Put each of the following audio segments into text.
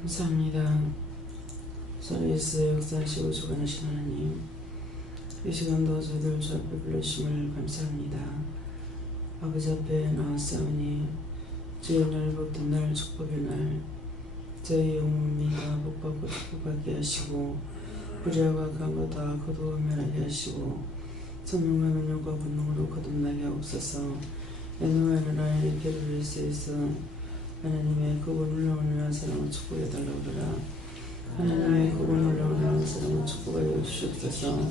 감사합니다. 살아있어 역사하시고 주관하신 하나님, 이 시간도 저희들 주 앞에 불러주심을 감사합니다. 아버지 앞에 나왔사오니 주의 날 복된 날 축복의 날 저희 영혼미가 복받고 축복받게 하시고 불의와 악한 것 다 거두어 멸하게 하시고 선명한 능력과 권능으로 거듭나게 하옵소서. 애노하는 하나님의 계를 위해서 하나님의 그분 놀라운 사랑을 축복해 달라고 그러라. 하나님의 그분 놀라운 사랑을 축복하여 주시옵소서.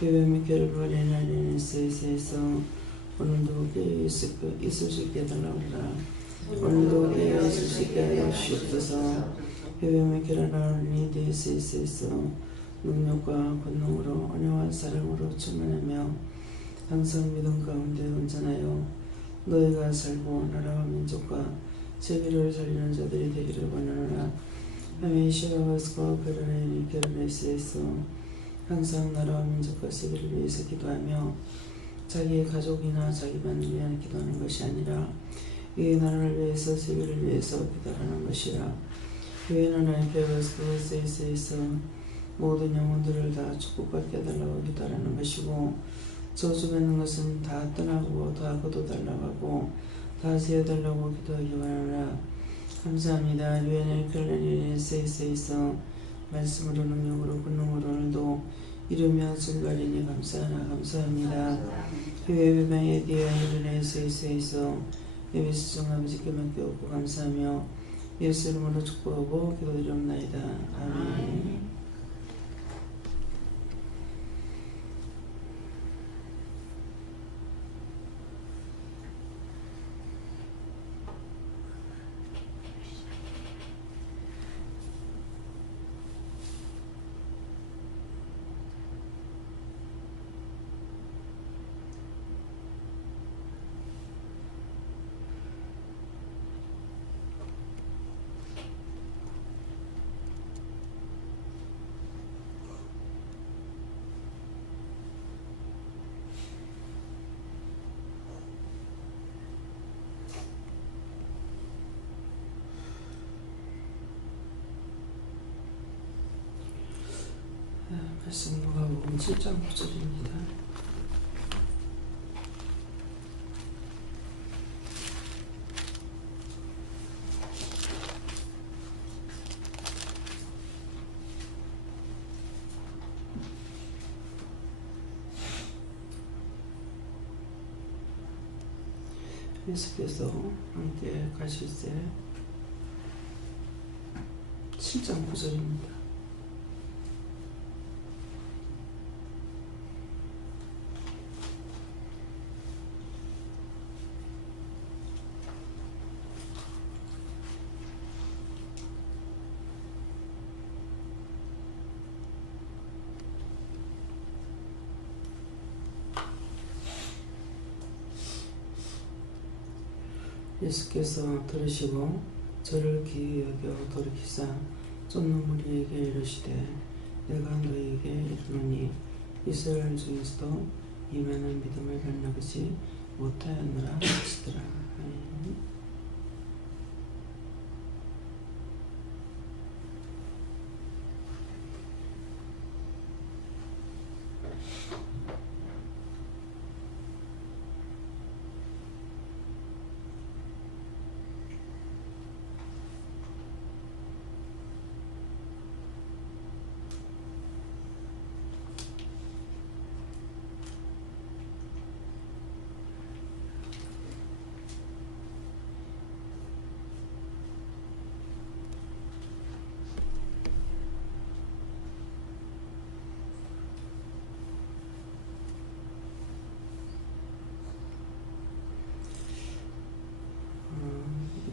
예배 미케를 버리는 하나님의 세에서 오늘도 깨어 있을 수 있게 해달라고 그러라. 오늘도 깨어 있을 수 있게 하여 주시옵소서. 예배 미케를 하나님의 대세에서 능력과 권능으로 은혜와 사랑으로 충만하며 항상 믿음 가운데 온전하여 너희가 살고 나라와 민족과 세계를 살리는 자들이 되기를 원하노라. 하메시아와스코 베르네니 게르네스에서 항상 나라와 민족과 세계를 위해서 기도하며 자기의 가족이나 자기만을 위한 기도하는 것이 아니라 이 나라를 위해서 세계를 위해서 기도하는 것이라. 교회는 하나님께 와스코 세이스에서 모든 영혼들을 다 축복받게 해달라고 기도하는 것이고 저주받는 것은 다 떠나고 다 거둬달라고 하고 다 세워달라고 기도하기 원하노라. 감사합니다. 유엔의 클레니의 세이스에서 말씀으로 능력으로 권능으로 오늘도 이루며 증거하리니 감사합니다. 교회 외방의 디아이르네 세이스에서 예배 수정 아버지께 맡겨오고 감사하며 예수 이름으로 축복하고 기도드리옵나이다. 아멘. 말씀 누가복음 7장 9절입니다. 예수께서 함께 가실 때 7장 9절입니다. 예수께서 들으시고 저를 귀히 여겨 돌이키사 쫓는 무리에게 이르시되 내가 너희에게 이르노니 이스라엘 중에서도 이만한 믿음을 만나보지 못하였노라 하시더라. 아멘.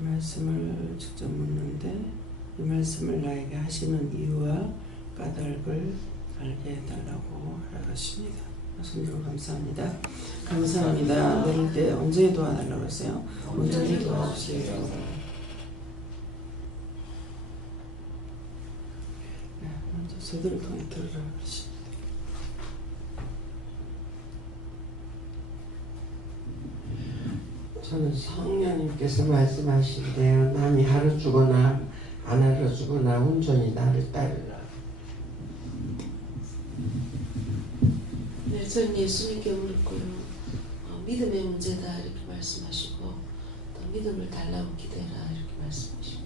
말씀을 직접 묻는데 이 말씀을 나에게 하시는 이유와 까닭을 알게 해달라고 하셨습니다. 손으로 감사합니다. 감사합니다. 내릴 때 온전히 도와달라고 했어요. 온전히 도와주세요. 먼저 저들을 통해 들으라 그러십니다. 저는 성령님께서 말씀하신대요. 남이 하루 죽거나 안 알아주고 나 온전히 나를 따르라. 네, 전 예수님께 물었고요. 믿음의 문제다 이렇게 말씀하시고 또 믿음을 달라고 기대라 이렇게 말씀하시고.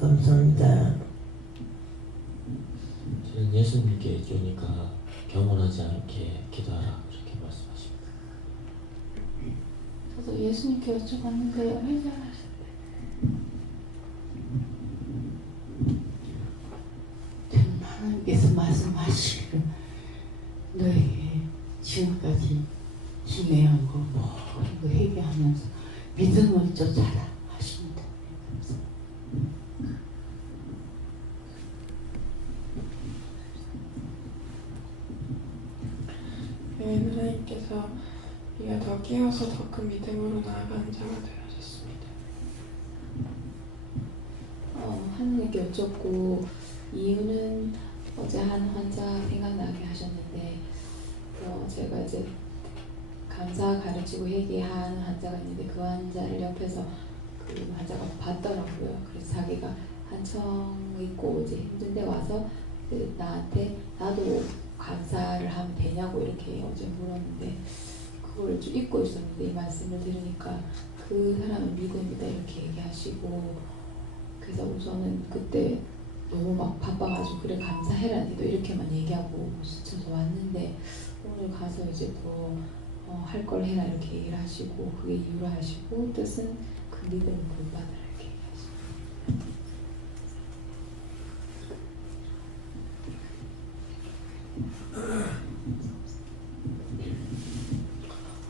감사합니다. 저는 예수님께 주니까 경건하지 않게 기도하라 그렇게 말씀하십니다. 저도 예수님께 여쭤봤는데 회개하셨대. 하나님께서 말씀하시기를 너에게 지금까지 희매한 거 그리고 회개하면서 믿음을 쫓아라 하십니다. 네, 하나님께서 우리가 더 깨어서 더 큰 믿음으로 나아가는 자가 되어주셨습니다. 하나님께 여쭙고 이유는 어제 한 환자 생각나게 하셨는데 제가 이제 감사 가르치고 회개한 환자가 있는데 그 환자를 옆에서 그 환자가 봤더라고요. 그래서 자기가 한청 있고 이제 힘든데 와서 나한테 나도 감사를 하면 되냐고 이렇게 어제 물었는데 그걸 좀 잊고 있었는데 이 말씀을 들으니까 그 사람은 믿음이다 이렇게 얘기하시고 그래서 우선은 그때 너무 막 바빠가지고 그래 감사해라 니도 이렇게만 얘기하고 스쳐서 왔는데 오늘 가서 이제 또 할 걸 해라 이렇게 얘기를 하시고 그게 이유로 하시고 뜻은 그 믿음을 본받으라 이렇게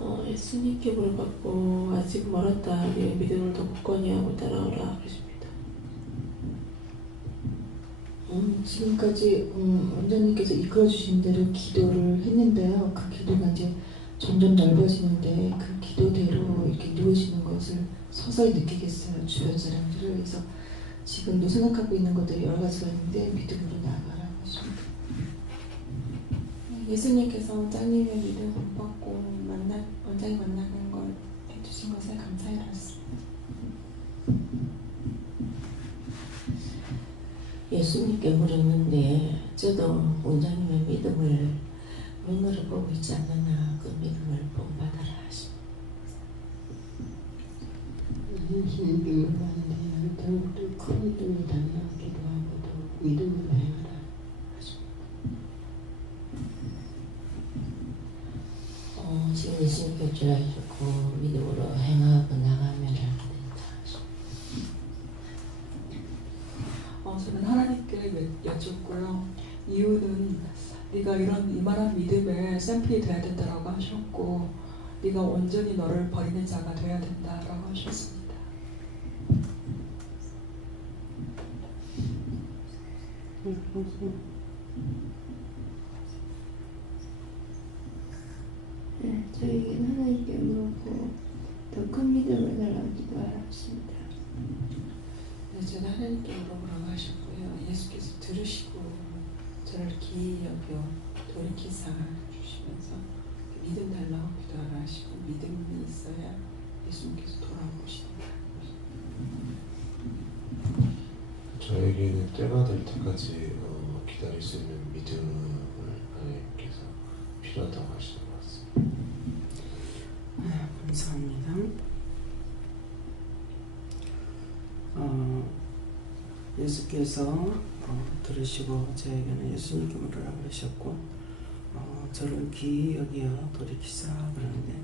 어, 예수님께 물어봤고 아직 멀었다. 네 믿음을 더 굳건히 하고 따라오라 그러십니다. 지금까지 원장님께서 이끌어주신 대로 기도를 했는데요. 그 기도가 이제 점점 넓어지는데 그 기도대로 이렇게 누우시는 것을 서서히 느끼겠어요. 주변 사람들을. 그래서 지금도 생각하고 있는 것들이 여러 가지가 있는데 믿음으로 나아가라고 하십니다. 예수님께서 원장님의 믿음을 못 받고 원장님 만나는 걸 해주신 것을 감사해라 했습니다. 예수님께 물었는데 저도 원장님의 믿음을 눈으로 보고 있지 않느냐 그 믿음을 본받아라 하십니다. 예수님께 물었는데 더욱더 큰 믿음을 달라기도 하고 또 믿음으로 행하라 하십니다. 지금 예수님께 주라셨고 믿음으로 행하고 나가면 할 된다 하십니다. 저는 하나님께 여쭙고요. 이유는 네가 이만한 믿음의 샘플이 돼야 된다라고 하셨고 네가 온전히 너를 버리는 자가 돼야 된다라고 하셨습니다. 네, 저희는 하나님께 물었고 더 큰 믿음을 달라고 기도하였습니다. 네, 제가 하나님께 물어보라고 하셨고요. 예수께서 들으시고 저를 기이 여겨 돌이키사 주시면서 믿음 달라고 기도하라 하시고 믿음이 있어야 예수님께서 돌아오시니까. 저에게는 때가 될 때까지 기다릴 수 있는 믿음을 하나님께서 필요하다고 하시는 것 같습니다. 감사합니다. 예수께서 들으시고 저에게는 예수님께 물으라고 하셨고 저를 기이 여기어 돌이키사 그러는데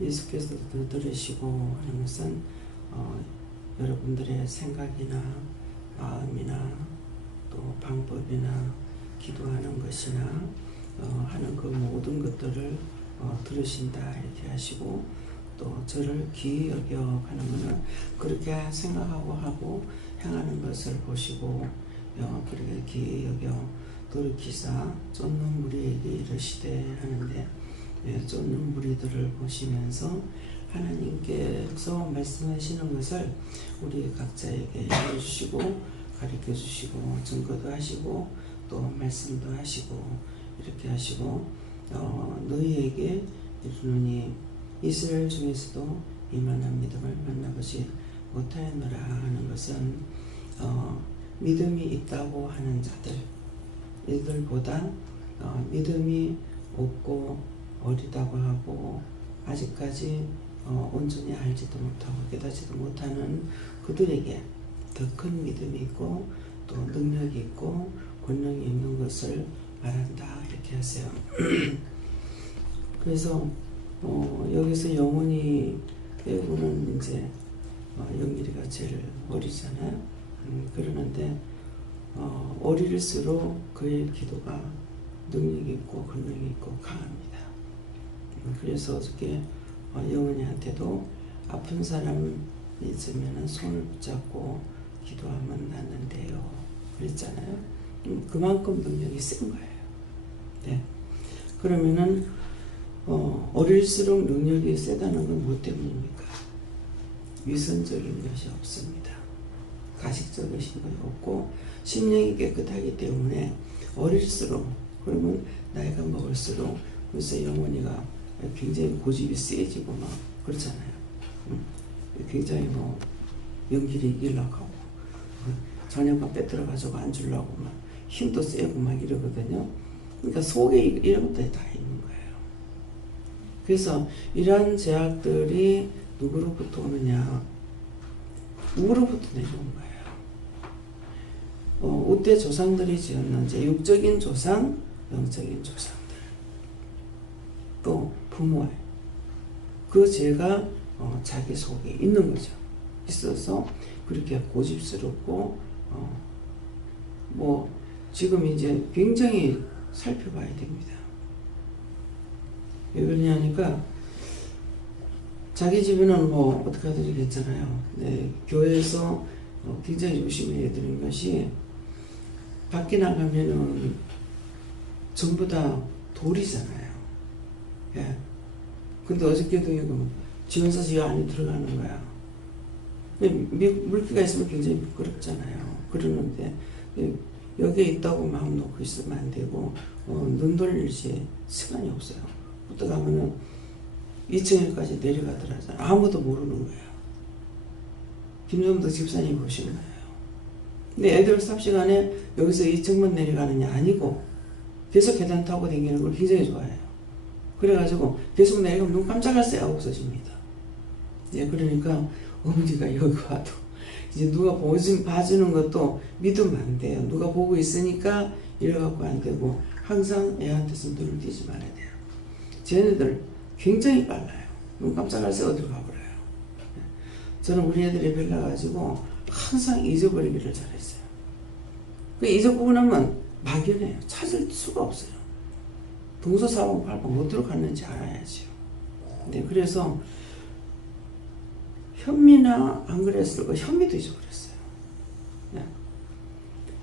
예수께서도 들으시고 하는 것은 여러분들의 생각이나 마음이나 또 방법이나 기도하는 것이나 하는 그 모든 것들을 들으신다 이렇게 하시고 또 저를 기이 여겨 하는 것은 그렇게 생각하고 하고 행하는 것을 보시고 그렇게 기이 여겨 돌이키사 쫓는 무리에게 이르시되 하는데 쫓는 무리들을 보시면서 하나님께서 말씀하시는 것을 우리 각자에게 알려주시고 가르쳐주시고 증거도 하시고 또 말씀도 하시고 이렇게 하시고 너희에게 이르노니 이스라엘 중에서도 이만한 믿음을 만나보지 못하였노라 하는 것은 믿음이 있다고 하는 자들 이들보다 믿음이 없고 어리다고 하고 아직까지 온전히 알지도 못하고 깨닫지도 못하는 그들에게 더 큰 믿음이 있고 또 능력이 있고 권능이 있는 것을 말한다 이렇게 하세요. 그래서 여기서 영혼이 배우는 이제 영일이가 제일 어리잖아요. 그러는데 어릴수록 그의 기도가 능력이 있고 권능이 있고 강합니다. 그래서 어저께 영은이한테도 아픈 사람이 있으면 손을 붙잡고 기도하면 낫는데요 그랬잖아요. 그만큼 능력이 센 거예요. 네. 그러면은 어릴수록 능력이 세다는 건 뭐 때문입니까? 위선적인 것이 없습니다. 가식적인 것이 없고 심령이 깨끗하기 때문에 어릴수록 그러면 나이가 먹을수록 그래서 영혼이가 굉장히 고집이 세지고 막 그렇잖아요. 굉장히 뭐 연기를 이기려고 하고 저녁만 빼들어가지고 안 주려고 막 힘도 세고 막 이러거든요. 그러니까 속에 이런 것들이 다 있는 거예요. 그래서 이러한 제약들이 누구로부터 오느냐? 우로부터 내려온 거예요. 우때 조상들이 지었는지 육적인 조상, 영적인 조상들 또 부모의 그 죄가 자기 속에 있는 거죠. 있어서 그렇게 고집스럽고 뭐 지금 이제 굉장히 살펴봐야 됩니다. 왜 그러냐니까 자기 집에는 뭐 어떻게 하든지 괜찮아요. 네, 교회에서 굉장히 조심해야 되는 것이 밖에 나가면은 전부 다 돌이잖아요. 예. 근데 어저께도 이거 지원사 지 안에 들어가는 거야. 물기가 있으면 굉장히 부끄럽잖아요. 그러는데 여기에 있다고 마음 놓고 있으면 안 되고 눈 돌릴 시간이 없어요. 부터 가면은 2층에까지 내려가더라잖아요. 아무도 모르는 거예요. 김정도 집사님 보신 거예요. 근데 애들 삽시간에 여기서 2층만 내려가느냐 아니고 계속 계단 타고 다니는 걸 굉장히 좋아해요. 그래가지고 계속 내려가면 눈 깜짝할 새가 없어집니다. 예, 그러니까 어머니가 여기 와도 이제 누가 봐주는 것도 믿으면 안 돼요. 누가 보고 있으니까 이래갖고 안 되고 항상 애한테서 눈을 띄지 말아야 돼요. 쟤네들 굉장히 빨라요. 눈 깜짝할 새 어디로 가버려요. 저는 우리 애들이 별나가지고 항상 잊어버리기를 잘했어요. 그 잊어보고 나면 막연해요. 찾을 수가 없어요. 동서사방 팔방 어디로 갔는지 알아야죠. 네, 그래서 현미나 안 그랬을 거 현미도 잊어버렸어요. 네.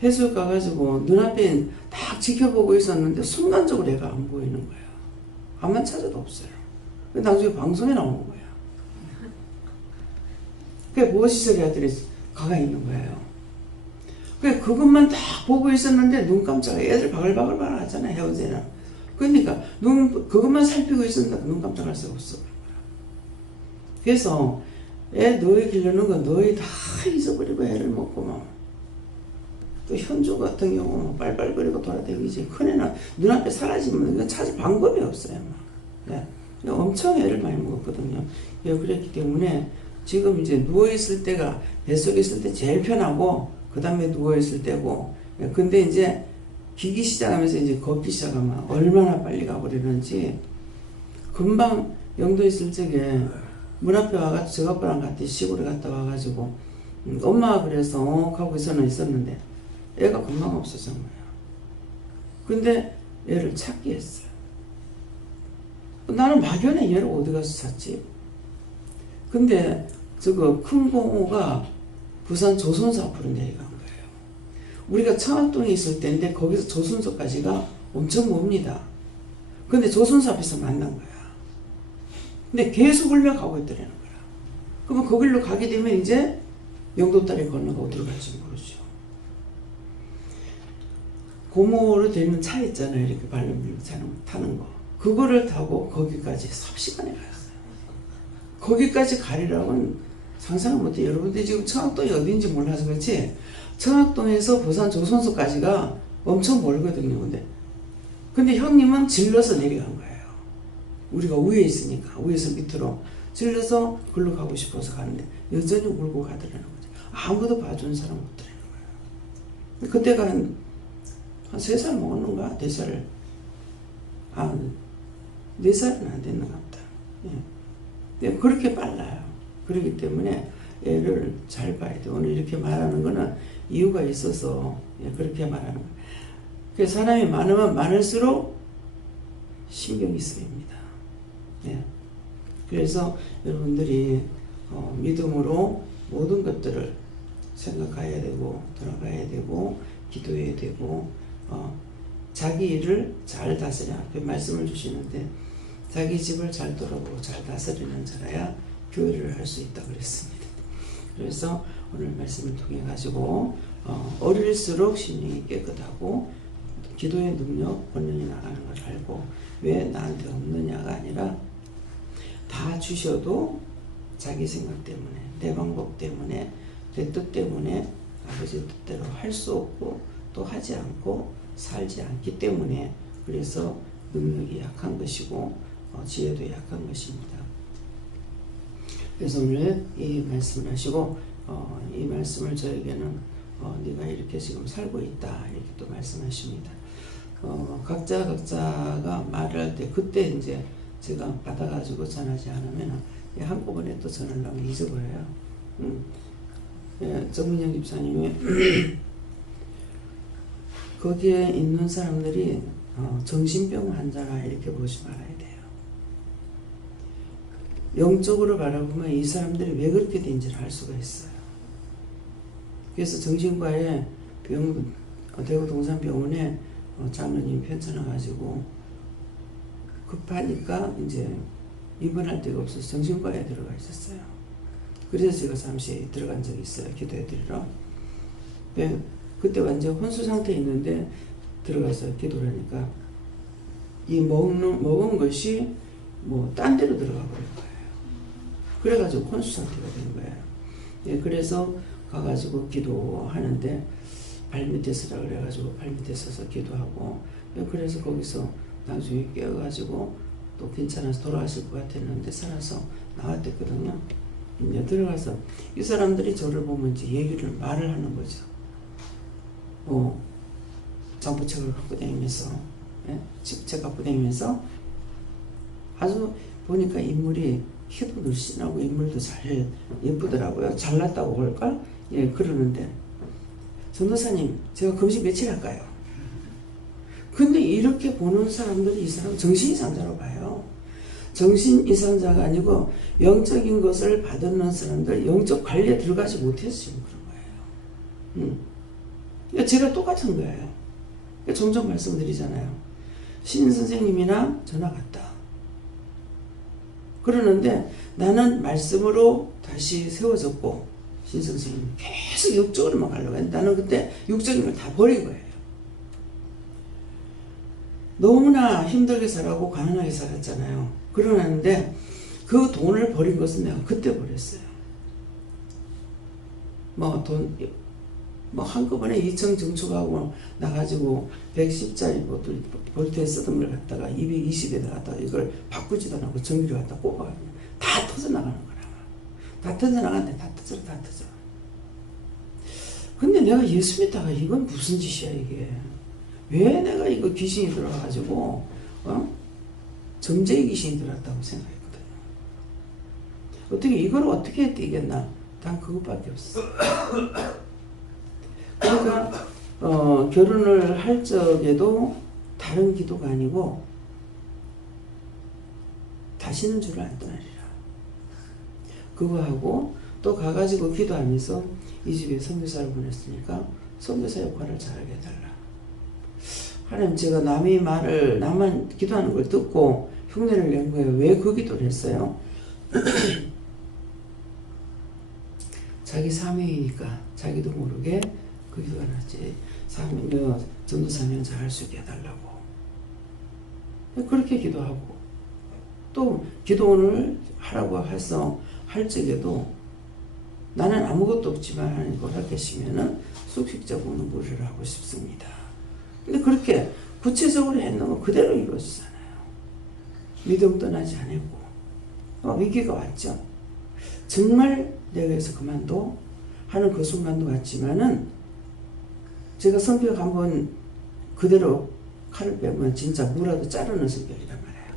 해수욕 가가지고 눈앞에 딱 지켜보고 있었는데 순간적으로 애가 안 보이는 거예요. 가만 찾아도 없어요. 나중에 방송에 나오는 거예요. 그게 보호시설이 아들이 가가 있는 거예요. 그것만 딱 보고 있었는데 눈 깜짝이야. 애들 바글바글 하잖아요. 해운대는. 그러니까 그것만 살피고 있었는데 눈 깜짝할 수가 없어. 그래서 애 너희 기르는 거 너희 다 잊어버리고 애를 먹고 막. 또 현주 같은 경우 빨빨거리고 돌아다니지. 큰애는 눈앞에 사라지면 이건 찾을 방법이 없어요. 네. 엄청 애를 많이 먹었거든요. 예, 그랬기 때문에 지금 이제 누워있을 때가 뱃속에 있을 때 제일 편하고 그 다음에 누워있을 때고 예, 근데 이제 기기 시작하면서 이제 걷기 시작하면 얼마나 빨리 가버리는지 금방 영도에 있을 적에 문 앞에 와가지고 저 아빠랑 같이 시골에 갔다 와가지고 엄마가 그래서 하고 있었는데 애가 금방 없어진 거예요. 근데 얘를 찾기 했어요. 나는 막연해 얘를 어디 가서 찾지? 근데 저거 큰 공호가 부산 조선소 앞으로 내려간 거예요. 우리가 청학동에 있을 때인데 거기서 조선소까지가 엄청 멉니다. 근데 조선소 앞에서 만난 거야. 근데 계속 올라가고 있더라는 거야. 그러면 거길로 가게 되면 이제 영도다리 건너가 어디로 갈지 모르죠. 고모로 되는 차 있잖아요. 이렇게 발로 밀고 타는 거. 그거를 타고 거기까지 삽시간에 갔어요. 거기까지 가리라고는 상상을 못해. 여러분들이 지금 청학동이 어딘지 몰라서 그렇지 청학동에서 부산 조선소까지가 엄청 멀거든요. 근데 형님은 질러서 내려간 거예요. 우리가 위에 있으니까 위에서 밑으로 질러서 글로 가고 싶어서 가는데 여전히 울고 가더라는 거죠. 아무도 봐주는 사람 없더라는 거예요. 그때가 한 3살 먹었는가? 4살. 4살은 안 됐는가 보다. 예. 그렇게 빨라요. 그렇기 때문에 애를 잘 봐야 돼. 오늘 이렇게 말하는 거는 이유가 있어서 그렇게 말하는 거예요. 그래서 사람이 많으면 많을수록 신경이 쓰입니다. 예. 그래서 여러분들이 믿음으로 모든 것들을 생각해야 되고 돌아가야 되고 기도해야 되고 자기 일을 잘 다스려. 그 말씀을 주시는데 자기 집을 잘 돌아보고 잘 다스리는 자라야 교회를 할 수 있다 그랬습니다. 그래서 오늘 말씀을 통해 가지고 어릴수록 심령이 깨끗하고 기도의 능력, 본능이 나가는 걸 알고 왜 나한테 없느냐가 아니라 다 주셔도 자기 생각 때문에 내 방법 때문에 내 뜻 때문에 아버지 뜻대로 할 수 없고 또 하지 않고 살지 않기 때문에 그래서 능력이 약한 것이고 지혜도 약한 것입니다. 그래서 오늘 이 말씀을 하시고 이 말씀을 저에게는 네가 이렇게 지금 살고 있다 이렇게 또 말씀하십니다. 각자가 말을 할 때 그때 이제 제가 받아가지고 전하지 않으면 한꺼번에 또 전하려고 하면 잊어버려요. 정민영 집사님이 거기에 있는 사람들이 정신병 환자라 이렇게 보지 말아야 돼요. 영적으로 바라보면 이 사람들이 왜 그렇게 된지를 알 수가 있어요. 그래서 정신과에 대구 동산병원에 장로님 편찮아가지고 급하니까 이제 입원할 데가 없어서 정신과에 들어가 있었어요. 그래서 제가 잠시 들어간 적이 있어요. 기도해드리러. 그때 완전 혼수 상태에 있는데 들어가서 기도를 하니까 이 먹은 것이 뭐 딴 데로 들어가 버린 거예요. 그래가지고 혼수 상태가 된 거예요. 예, 그래서 가가지고 기도하는데 발밑에 서라 그래가지고 발밑에 서서 기도하고 그래서 거기서 나중에 깨어가지고 또 괜찮아서 돌아가실 것 같았는데 살아서 나왔댔거든요. 이제 들어가서 이 사람들이 저를 보면 이제 말을 하는 거죠. 장부책을 갖고 다니면서 집책 갖고 다니면서 아주 보니까 인물이 키도 늘씬하고 인물도 잘 예쁘더라고요. 잘났다고 그럴까? 예, 그러는데 전도사님 제가 금식 며칠 할까요? 근데 이렇게 보는 사람들이 이 사람 정신이상자로 봐요. 정신이상자가 아니고 영적인 것을 받는 사람들 영적 관리에 들어가지 못해서 지금 그런 거예요. 제가 똑같은 거예요. 종종 말씀드리잖아요. 신 선생님이나 저나 같다. 그러는데 나는 말씀으로 다시 세워졌고 신 선생님은 계속 육적으로만 가려고 했는데 나는 그때 육적인 걸 다 버린 거예요. 너무나 힘들게 살았고 가난하게 살았잖아요. 그러는데 그 돈을 버린 것은 내가 그때 버렸어요. 한꺼번에 2층 증축하고 나가지고 110짜리 볼트에 쓰던 걸 갖다가 220에다 갖다가 이걸 바꾸지도 않고 전기를 갖다 꼽아가지고 다 터져나가는 거라. 다 터져나가는데 다 터져. 근데 내가 예수 믿다가 이건 무슨 짓이야 이게. 왜 내가 이거 귀신이 들어와가지고 점쟁이 귀신이 들어왔다고 생각했거든요. 어떻게 이걸 어떻게 뛰겠나. 단 그것밖에 없어. 그러니까 결혼을 할 적에도 다른 기도가 아니고 다시는 주를 안 떠나리라. 그거 하고 또 가가지고 기도하면서 이 집에 선교사를 보냈으니까 선교사 역할을 잘하게 해달라. 하나님 제가 남의 말을 나만 기도하는 걸 듣고 흉내를 낸 거예요. 왜 그 기도를 했어요? 자기 사명이니까 자기도 모르게 그 기도가 났지. 전도 사명 잘 할 수 있게 해달라고. 그렇게 기도하고 또 기도원을 하라고 해서 할 적에도 나는 아무것도 없지만 하나님 허락하시면은 숙식적으로 무료를 하고 싶습니다. 근데 그렇게 구체적으로 했는 거 그대로 이루어지잖아요. 믿음 떠나지 않고 위기가 왔죠. 정말 내가 여기서 그만둬 하는 그 순간도 왔지만은 제가 성격 한번 그대로 칼을 빼면 진짜 무라도 자르는 성격이란 말이에요.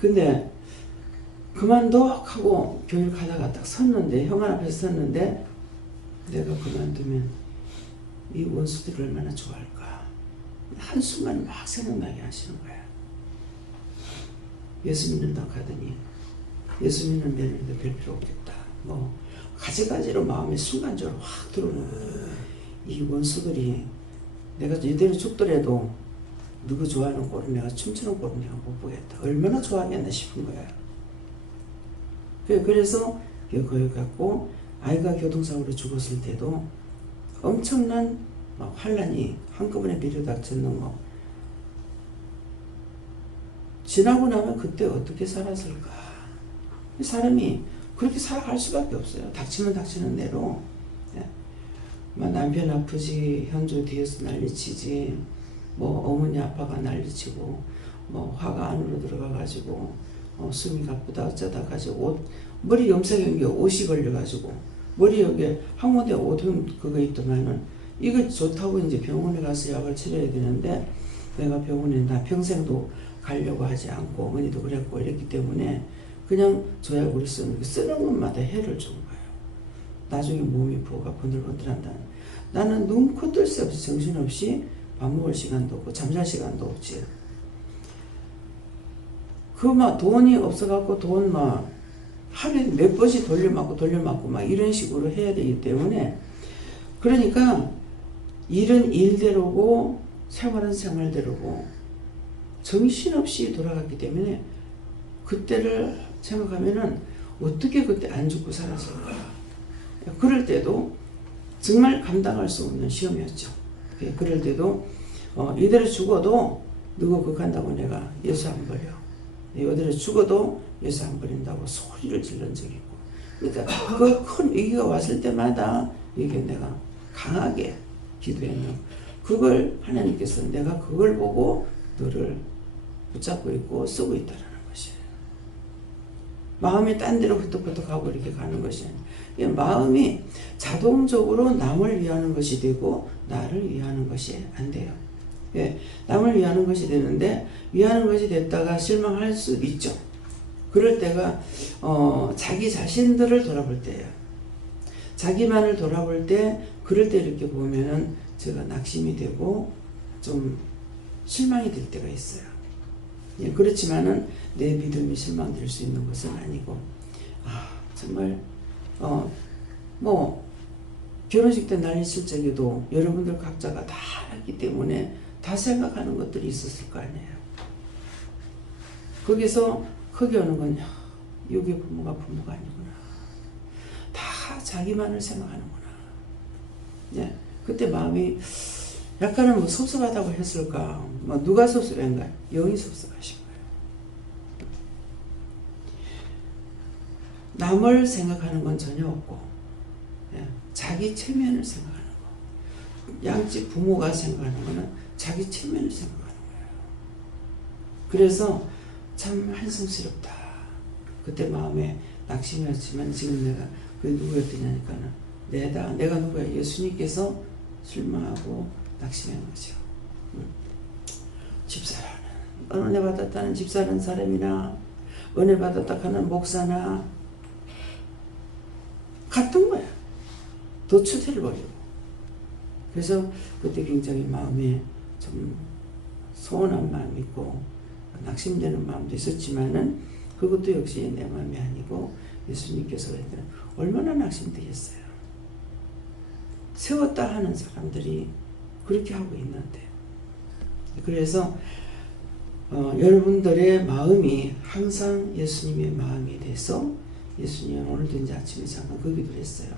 근데 그만둬 하고 교육하다가 딱 섰는데 형 앞에서 섰는데 내가 그만두면 이 원수들이 얼마나 좋아할까. 한순간 막 생각나게 하시는 거예요. 예수 믿는다고 하더니 예수 믿는 내는데 별 필요 없겠다. 뭐 가지가지로 마음에 순간적으로 확 들어오는 거예요. 이 원수들이 내가 이대로 죽더라도 누구 좋아하는 꼴은 내가 춤추는 꼴은 내가 못 보겠다. 얼마나 좋아하겠나 싶은 거예요. 그래서 그걸 갖고 아이가 교통사고로 죽었을 때도 엄청난 환란이 한꺼번에 밀어닥쳤는 거. 지나고 나면 그때 어떻게 살았을까? 사람이 그렇게 살아갈 수밖에 없어요. 닥치면 닥치는 대로. 남편 아프지, 현조 뒤에서 난리치지, 어머니 아빠가 난리치고, 화가 안으로 들어가가지고, 숨이 가쁘다 어쩌다 가지고, 머리 염색한 게 옷이 걸려가지고, 머리 여기에 한 군데 옷은 그거 있더만은, 이거 좋다고 이제 병원에 가서 약을 치료해야 되는데, 내가 병원에 나 평생도 가려고 하지 않고, 어머니도 그랬고, 이랬기 때문에, 그냥 저 약을 쓰는 것마다 해를 준 거예요. 나중에 몸이 부어가 번들번들한다. 나는 눈, 코, 뜰 새 없이 정신없이 밥 먹을 시간도 없고 잠잘 시간도 없지. 돈이 없어갖고 돈 하루에 몇 번씩 돌려막고 이런 식으로 해야 되기 때문에 그러니까 일은 일대로고 생활은 생활대로고 정신없이 돌아갔기 때문에 그때를 생각하면은 어떻게 그때 안 죽고 살았을까. 그럴 때도 정말 감당할 수 없는 시험이었죠. 그럴 때도 이대로 죽어도 누구 극한다고 내가 예수 안 버려. 이대로 죽어도 예수 안 버린다고 소리를 질른 적이 있고. 그러니까 그 큰 위기가 왔을 때마다 이게 내가 강하게 기도했는 그걸 하나님께서 내가 그걸 보고 너를 붙잡고 있고 쓰고 있다라는 것이에요. 마음이 딴 데로 흩덕흩덕 하고 이렇게 가는 것이 아니에요. 마음이 자동적으로 남을 위하는 것이 되고 나를 위하는 것이 안 돼요. 남을 위하는 것이 되는데 위하는 것이 됐다가 실망할 수 있죠. 그럴 때가 자기 자신들을 돌아볼 때예요. 자기만을 돌아볼 때 그럴 때 이렇게 보면은 제가 낙심이 되고 좀 실망이 될 때가 있어요. 그렇지만은 내 믿음이 실망될 수 있는 것은 아니고 정말 결혼식 때 난리칠 적에도 여러분들 각자가 다 알았기 때문에 다 생각하는 것들이 있었을 거 아니에요. 거기서 거기 오는 건 여기 부모가 아니구나. 다 자기만을 생각하는구나. 그때 마음이 약간은 섭섭하다고 했을까? 누가 섭섭한가? 영이 섭섭하신 거예요. 남을 생각하는 건 전혀 없고 자기 체면을 생각하는 거. 양집 부모가 생각하는 거는 자기 체면을 생각하는 거예요. 그래서 참 한심스럽다. 그때 마음에 낙심이었지만 지금 내가 그게 누구였더냐니까는 내가 누구야? 예수님께서 실망하고 낙심한 거죠. 집사라는 은혜 받았다는 집사라는 사람이나 은혜 받았다 하는 목사나 같은 거야. 도추대를 버리고. 그래서 그때 굉장히 마음에 좀 서운한 마음이 있고 낙심되는 마음도 있었지만은 그것도 역시 내 마음이 아니고 예수님께서 그럴 때는 얼마나 낙심되겠어요. 세웠다 하는 사람들이 그렇게 하고 있는데. 그래서 여러분들의 마음이 항상 예수님의 마음이 돼서 예수님은 오늘도 이제 아침에 잠깐 그 기도를 했어요.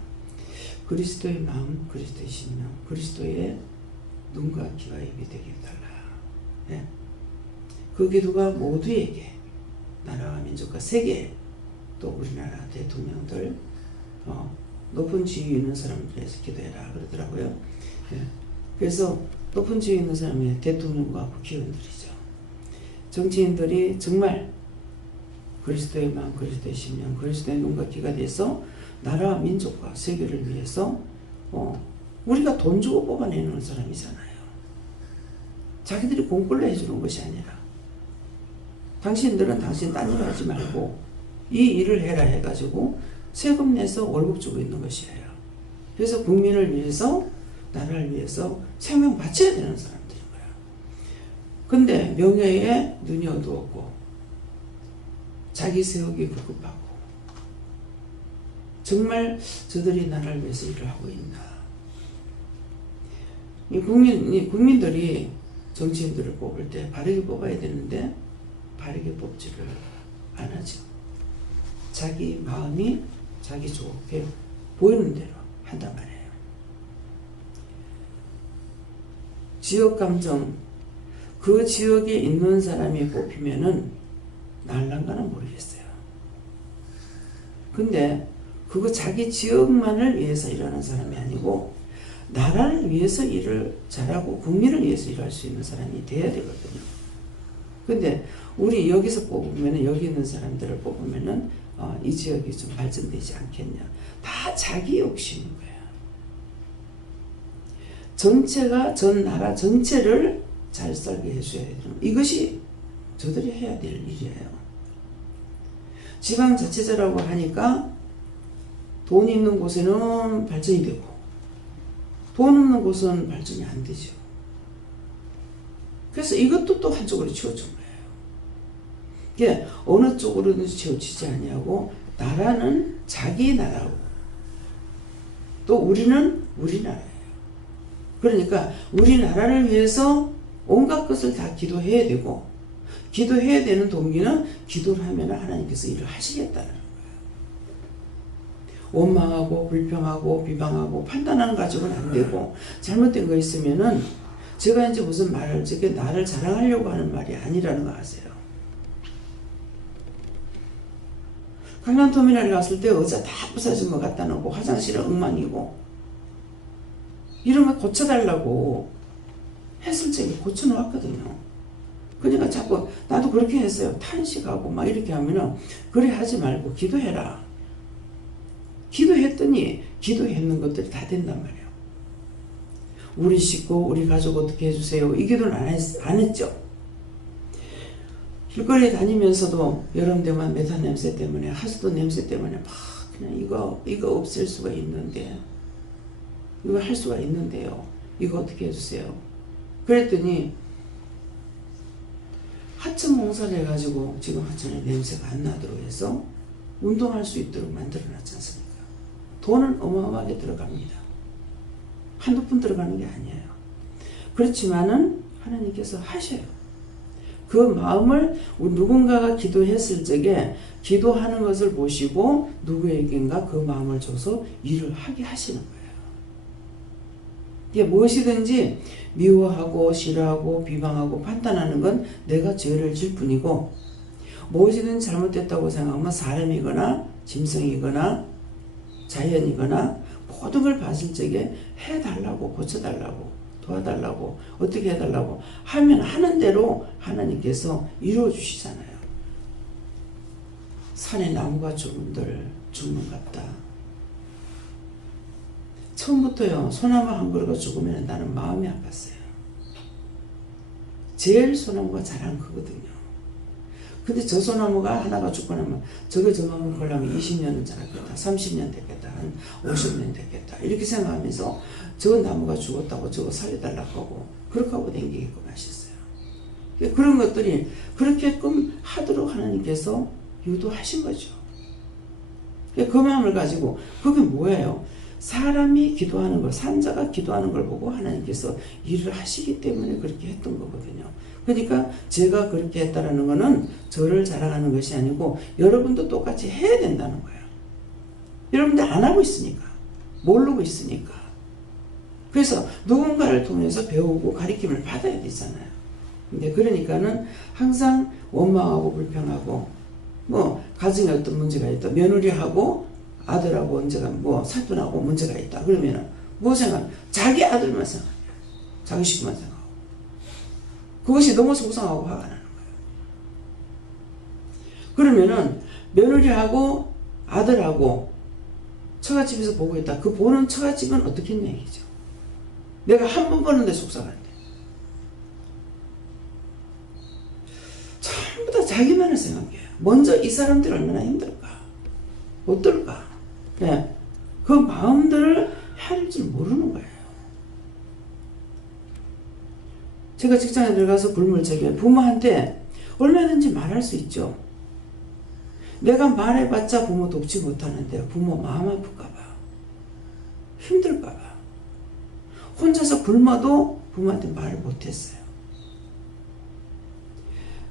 그리스도의 마음, 그리스도의 심령, 그리스도의 눈과 귀와 입이 되게 해달라. 그 기도가 모두에게 나라와 민족과 세계 또 우리나라 대통령들 높은 지위 있는 사람을 위해서 기도해라 그러더라고요. 예. 그래서 높은 지위 있는 사람이 대통령과 국회의원들이죠. 정치인들이 정말 그리스도의 마음, 그리스도의 심령, 그리스도의 눈과 귀가 돼서 나라와 민족과 세계를 위해서 우리가 돈 주고 뽑아내는 사람이잖아요. 자기들이 공꼴로 해주는 것이 아니라 당신들은 당신 딴 일 하지 말고 이 일을 해라 해가지고 세금 내서 월급 주고 있는 것이에요. 그래서 국민을 위해서 나라를 위해서 생명 바쳐야 되는 사람들인 거야. 근데 명예에 눈이 어두웠고 자기 세우기 급급하고 정말 저들이 나라를 위해서 일을 하고 있나. 국민들이 정치인들을 뽑을 때 바르게 뽑아야 되는데 바르게 뽑지를 안 하죠. 자기 마음이 자기 좋게 보이는 대로 한단 말이에요. 지역 감정, 그 지역에 있는 사람이 뽑히면은 날란가는 모르겠어요. 근데 그거 자기 지역만을 위해서 일하는 사람이 아니고 나라를 위해서 일을 잘하고 국민을 위해서 일할 수 있는 사람이 돼야 되거든요. 근데 우리 여기서 뽑으면은 여기 있는 사람들을 뽑으면은 이 지역이 좀 발전되지 않겠냐. 다 자기 욕심인 거야. 전체가 전 나라 전체를 잘 살게 해줘야 되는 이것이 저들이 해야 될 일이에요. 지방자치제라고 하니까 돈 있는 곳에는 발전이 되고 돈 없는 곳은 발전이 안 되죠. 그래서 이것도 또 한쪽으로 치워준 거예요. 이게 어느 쪽으로는 치우치지 아니하고 나라는 자기 나라고 또 우리는 우리나라예요. 그러니까 우리나라를 위해서 온갖 것을 다 기도해야 되고 기도해야 되는 동기는 기도를 하면 하나님께서 일을 하시겠다는 거예요. 원망하고 불평하고 비방하고 판단하는 가지고는 안 되고 잘못된 거 있으면은 제가 이제 무슨 말을 저게 나를 자랑하려고 하는 말이 아니라는 거 아세요? 강남터미널에 갔을 때 의자 다 부서진 것 갖다 놓고 화장실은 엉망이고 이런 거 고쳐달라고 했을 적에 고쳐놓았거든요. 그러니까 자꾸 나도 그렇게 했어요. 탄식하고 막 이렇게 하면은 그래 하지 말고 기도해라. 기도했더니 기도했는 것들이 다 된단 말이에요. 우리 식구, 우리 가족 어떻게 해주세요. 이 기도는 안 했죠. 길거리에 다니면서도 여름 되면 메탄 냄새 때문에 하수도 냄새 때문에 막 그냥 이거 없앨 수가 있는데 이거 할 수가 있는데요. 이거 어떻게 해주세요. 그랬더니 하천 공사를 해가지고 지금 하천에 냄새가 안 나도록 해서 운동할 수 있도록 만들어놨지 않습니까? 돈은 어마어마하게 들어갑니다. 한두 푼 들어가는 게 아니에요. 그렇지만은 하나님께서 하셔요. 그 마음을 누군가가 기도했을 적에 기도하는 것을 보시고 누구에겐가 그 마음을 줘서 일을 하게 하시는 거예요. 이게 무엇이든지 미워하고 싫어하고 비방하고 판단하는 건 내가 죄를 질 뿐이고 무엇이든지 잘못됐다고 생각하면 사람이거나 짐승이거나 자연이거나 모든 걸 봤을 적에 해달라고 고쳐달라고 도와달라고 어떻게 해달라고 하면 하는 대로 하나님께서 이루어 주시잖아요. 산에 나무가 죽은들 죽는갑다. 처음부터요 소나무 한 그루가 죽으면 나는 마음이 아팠어요. 제일 소나무가 자란 거거든요. 근데 저 소나무가 하나가 죽고 나면 저게 저만큼 걸려면 20년은 자랐겠다. 30년 됐겠다. 한 50년 됐겠다. 이렇게 생각하면서 저 나무가 죽었다고 저거 살려달라고 하고 그렇게 하고 댕기게끔 하셨어요. 그런 것들이 그렇게끔 하도록 하나님께서 유도하신 거죠. 그 마음을 가지고 그게 뭐예요? 사람이 기도하는 걸, 산자가 기도하는 걸 보고 하나님께서 일을 하시기 때문에 그렇게 했던 거거든요. 그러니까 제가 그렇게 했다라는 거는 저를 자랑하는 것이 아니고 여러분도 똑같이 해야 된다는 거예요. 여러분들 안 하고 있으니까, 모르고 있으니까. 그래서 누군가를 통해서 배우고 가르침을 받아야 되잖아요. 근데 그러니까는 항상 원망하고 불평하고 뭐 가정에 어떤 문제가 있다. 며느리하고 아들하고 언제가 뭐 사돈하고 문제가 있다. 그러면은 뭐 생각? 자기 아들만 생각해요. 자기 식구만 생각하고. 그것이 너무 속상하고 화가 나는 거예요. 그러면은 며느리하고 아들하고 처갓집에서 보고 있다. 그 보는 처갓집은 어떻게 했냐 얘기죠. 내가 한 번 보는데 속상한데. 전부 다 자기만을 생각해요. 먼저 이 사람들이 얼마나 힘들까? 어떨까? 네. 그 마음들을 헤아릴 줄 모르는 거예요. 제가 직장에 들어가서 불물적에 부모한테 얼마든지 말할 수 있죠. 내가 말해봤자 부모 돕지 못하는데 부모 마음 아플까봐 힘들까봐 혼자서 굶어도 부모한테 말을 못했어요.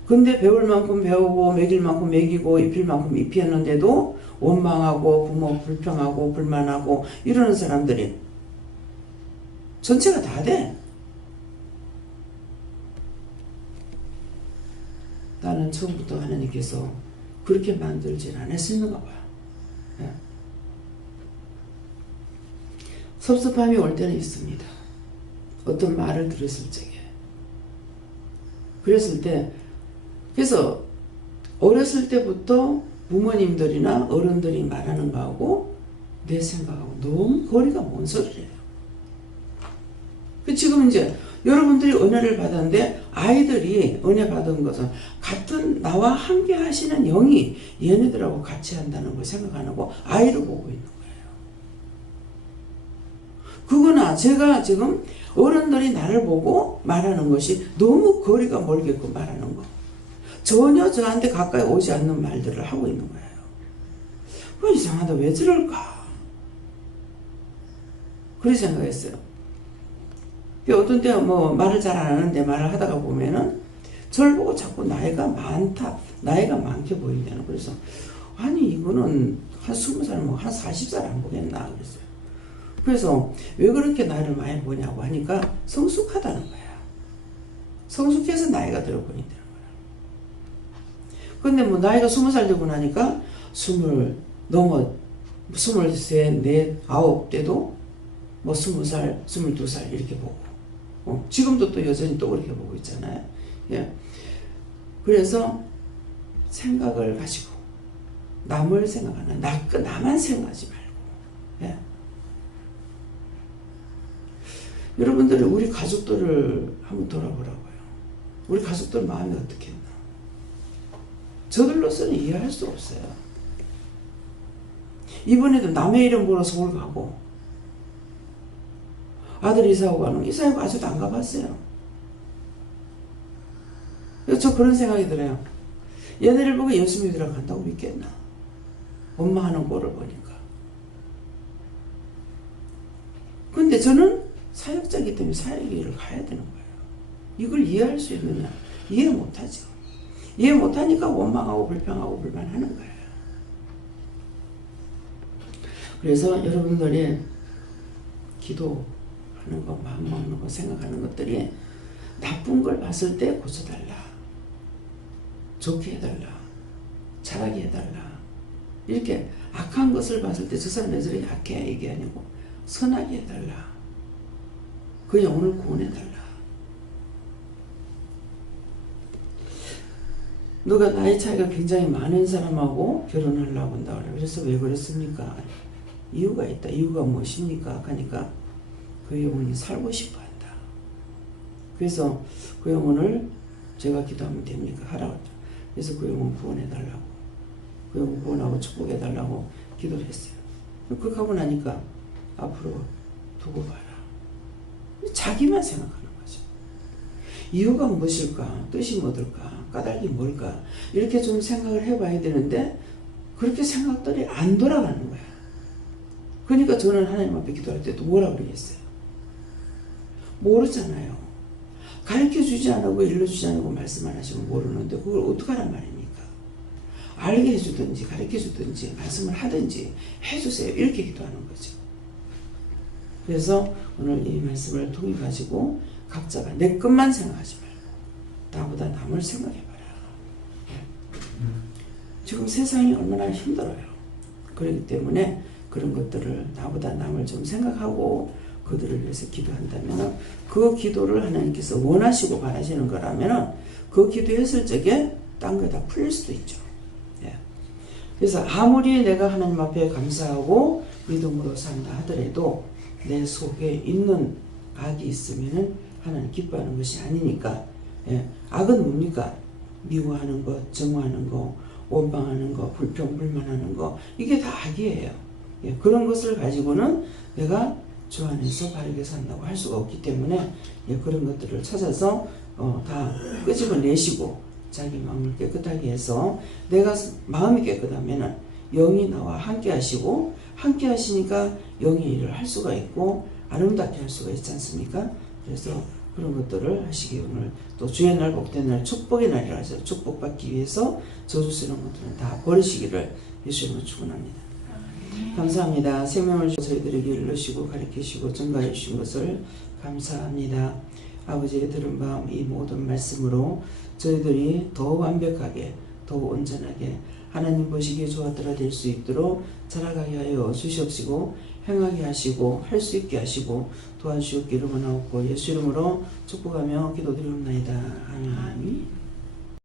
근데 배울 만큼 배우고 먹일 만큼 먹이고 입힐 만큼 입혔는데도 원망하고 부모 불평하고 불만하고 이러는 사람들이 전체가 다 돼. 나는 처음부터 하나님께서 그렇게 만들질 않았었는가 봐요. 네. 섭섭함이 올 때는 있습니다. 어떤 말을 들었을 적에. 그래서 어렸을 때부터 부모님들이나 어른들이 말하는 거하고 내 생각하고 너무 거리가 먼 소리예요. 지금 이제 여러분들이 은혜를 받았는데 아이들이 은혜 받은 것은 같은 나와 함께 하시는 영이 얘네들하고 같이 한다는 걸 생각 안 하고 아이를 보고 있는 거예요. 그거나 제가 지금 어른들이 나를 보고 말하는 것이 너무 거리가 멀게끔 말하는 거. 전혀 저한테 가까이 오지 않는 말들을 하고 있는 거예요. 뭐 이상하다. 왜 저럴까? 그렇게 생각했어요. 어떤 때 뭐 말을 잘 안 하는데 말을 하다가 보면은 저를 보고 자꾸 나이가 많다. 나이가 많게 보인다는. 그래서 아니 이거는 한 20살 뭐 한 40살 안 보겠나 그랬어요. 그래서 왜 그렇게 나이를 많이 보냐고 하니까 성숙하다는 거야. 성숙해서 나이가 들어 보인다는 거야. 근데 뭐 나이가 20살 되고 나니까 20 넘어 23, 4, 9 때도 뭐 20살, 22살 이렇게 보고 지금도 또 여전히 또 그렇게 보고 있잖아요. 예. 그래서 생각을 가지고 남을 생각하는 나만 생각하지 말고 예. 여러분들이 우리 가족들을 한번 돌아보라고요. 우리 가족들 마음이 어떻게 했나. 저들로서는 이해할 수 없어요. 이번에도 남의 이름 보러 서울 가고 아들 이사하고 가는 이사하고 아직도 안 가봤어요. 그래서 저 그런 생각이 들어요. 얘네를 보고 예수 믿으러 간다고 믿겠나. 엄마 하는 꼴을 보니까. 근데 저는 사역자이기 때문에 사역의 길을 가야 되는 거예요. 이걸 이해할 수 있느냐. 이해 못하죠. 이해 못하니까 원망하고 불평하고 불만하는 거예요. 그래서 여러분들이 기도하는 거, 마음 먹는 거, 생각하는 것들이 나쁜 걸 봤을 때 고쳐달라. 좋게 해달라. 잘하게 해달라. 이렇게 악한 것을 봤을 때 저 사람 왜 저렇게 약해? 이게 아니고 선하게 해달라. 그 영혼을 구원해달라. 누가 나이 차이가 굉장히 많은 사람하고 결혼하려고 한다 그래요. 그래서 왜 그렇습니까? 이유가 있다. 이유가 무엇입니까? 하니까 그 영혼이 살고 싶어 한다. 그래서 그 영혼을 제가 기도하면 됩니까? 하라고 했죠. 그래서 그 영혼 구원해달라고. 그 영혼 구원하고 축복해달라고 기도를 했어요. 그렇게 하고 나니까 앞으로 두고 봐라. 자기만 생각하는 거죠. 이유가 무엇일까? 뜻이 뭐들까? 까닭이 뭘까? 이렇게 좀 생각을 해봐야 되는데 그렇게 생각들이 안 돌아가는 거야. 그러니까 저는 하나님 앞에 기도할 때도 뭐라 그러겠어요? 모르잖아요. 가르쳐주지 않고 일러주지 않고 말씀 안 하시면 모르는데 그걸 어떡하란 말입니까? 알게 해주든지 가르쳐주든지 말씀을 하든지 해주세요. 이렇게 기도하는 거죠. 그래서 오늘 이 말씀을 통해 가지고 각자가 내 것만 생각하지 말고 나보다 남을 생각해봐라. 지금 세상이 얼마나 힘들어요. 그렇기 때문에 그런 것들을 나보다 남을 좀 생각하고 그들을 위해서 기도한다면 그 기도를 하나님께서 원하시고 바라시는 거라면 그 기도했을 적에 딴 거 다 풀릴 수도 있죠. 예. 그래서 아무리 내가 하나님 앞에 감사하고 믿음으로 산다 하더라도 내 속에 있는 악이 있으면은 하나님 기뻐하는 것이 아니니까. 예. 악은 뭡니까? 미워하는 것, 정오하는 것, 원망하는 것, 불평불만하는 것, 이게 다 악이에요. 예. 그런 것을 가지고는 내가 주 안에서 바르게 산다고 할 수가 없기 때문에 예. 그런 것들을 찾아서 다 끄집어내시고 자기 마음을 깨끗하게 해서 내가 마음이 깨끗하면은 영이 나와 함께 하시고 함께 하시니까 영의 일을 할 수가 있고 아름답게 할 수가 있지 않습니까? 그래서 그런 것들을 하시기 오늘 또 주의 날 복된 날 축복의 날이라 해서 축복받기 위해서 저주스러운 것들은 다 버리시기를 예수님으로 축원합니다. 감사합니다. 생명을 저희들에게 일러시고 가르치시고 전가해 주신 것을 감사합니다. 아버지의 들은 밤 이 모든 말씀으로 저희들이 더 완벽하게 더 온전하게 하나님 보시기에 좋았더라 될 수 있도록 자라가게 하여 주시옵시고 행하게 하시고 할 수 있게 하시고 도와주시옵기를 원하옵고 예수 이름으로 축복하며 기도드리옵나이다. 아멘.